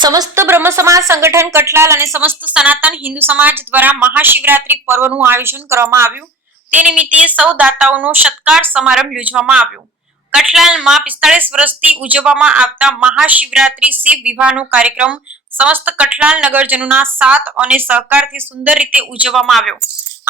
સમસ્ત બ્રહ્મ સમાજ સંગઠન કઠલાલ અને સમસ્ત સનાતન હિન્દુ સમાજ દ્વારા મહાશિવરાત્રી પર્વનું આયોજન કરવામાં આવ્યું. તે નિમિત્તે સૌ દાતાઓનો સત્કાર સમારંભ યોજવામાં આવ્યો. કઠલાલમાં પિસ્તાળીસ વર્ષથી ઉજવવામાં આવતા મહાશિવરાત્રી શિવ વિવાહનો કાર્યક્રમ સમસ્ત કઠલાલ નગરજનોના સાથ અને સહકારથી સુંદર રીતે ઉજવવામાં આવ્યો.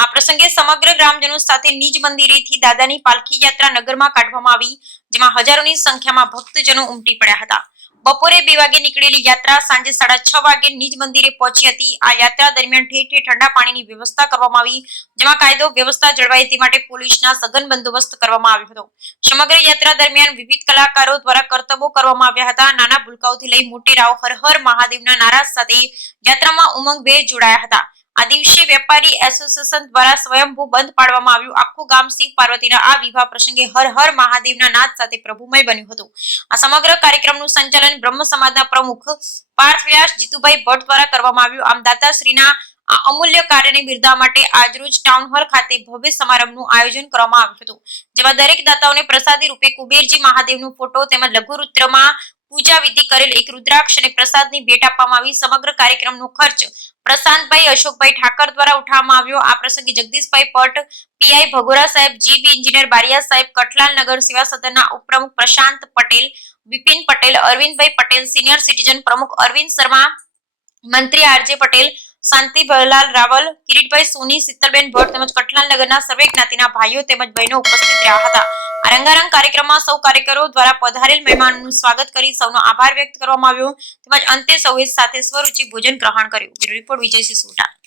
આ પ્રસંગે સમગ્ર ગ્રામજનો સાથે નિજ મંદિરેથી દાદાની પાલખી યાત્રા નગરમાં કાઢવામાં આવી, જેમાં હજારોની સંખ્યામાં ભક્તજનો ઉમટી પડ્યા હતા. બપોરે બે વાગે નીકળેલી યાત્રા સાંજે સાડા છ વાગે નિજ મંદિરે પહોંચી હતી. આ યાત્રા દરમિયાન ઠેર ઠેર ઠંડા પાણીની વ્યવસ્થા કરવામાં આવી, જેમાં કાયદો, વ્યવસ્થા જળવાય તે માટે પોલીસના સઘન બંદોબસ્ત કરવામાં આવ્યો હતો. સમગ્ર યાત્રા દરમિયાન વિવિધ કલાકારો દ્વારા કરતબો કરવામાં આવ્યા હતા. નાના ભૂલકાઓથી લઈ મોટેરાઓ હર હર મહાદેવના નારા સાથે યાત્રામાં ઉમંગભેર જોડાયા હતા. આ દિવસે વેપારી એસોસિએશન દ્વારા સ્વયંભૂ બંધ પાડવામાં આવ્યું. આખું ગામ શિવ પાર્વતીના આ વિવાહ પ્રસંગે હર હર મહાદેવના નાદ સાથે પ્રભુમય બન્યું હતું. આ સમગ્ર કાર્યક્રમનું સંચાલન બ્રહ્મ સમાજના પ્રમુખ પાર્થવ્યાસ જીતુભાઈ ભટ્ટ દ્વારા કરવામાં આવ્યું. આમ દાતાશ્રીના આ અમૂલ્ય કાર્યને બિરદાવવા માટે આજરોજ ટાઉન હોલ ખાતે ભવ્ય સમારંભનું આયોજન કરવામાં આવ્યું હતું. જેમાં દરેક દાતાઓને પ્રસાદી રૂપે કુબેરજી મહાદેવનો ફોટો તેમજ લઘુરુદ્રમાં પૂજા વિધિ કરેલ એક રુદ્રાક્ષ અને પ્રસાદની ભેટ આપવામાં આવી. સમગ્ર કાર્યક્રમનો ખર્ચ પ્રશાંતભાઈ, અશોકભાઈ ઠાકર દ્વારા ઉઠાવવામાં આવ્યો. આ પ્રસંગે જગદીશભાઈ પટ પીઆઈ ભગોરા સાહેબ, જીબી એન્જિનિયર બારિયા સાહેબ, કઠલાલ નગર સેવા સદનના ઉપપ્રમુખ પ્રશાંત પટેલ, વિપિન પટેલ, અરવિંદભાઈ પટેલ, સિનિયર સિટીઝન પ્રમુખ અરવિંદ શર્મા, મંત્રી આરજે પટેલ શાંતિલાલ રાવલ, કિરીટભાઈ સોની, શીતલબેન ભટ્ટ તેમજ કઠલાલ નગરના સર્વે જ્ઞાતિના ભાઈઓ તેમજ બહેનો ઉપસ્થિત રહ્યા હતા. આ રંગારંગ કાર્યક્રમમાં સૌ કાર્યકરો દ્વારા પધારેલ મહેમાનોનું સ્વાગત કરી સૌનો આભાર વ્યક્ત કરવામાં આવ્યો. તેમજ અંતે સૌએ સાથે સ્વરૂચિ ભોજન ગ્રહણ કર્યું. રિપોર્ટ વિજય સોઢા.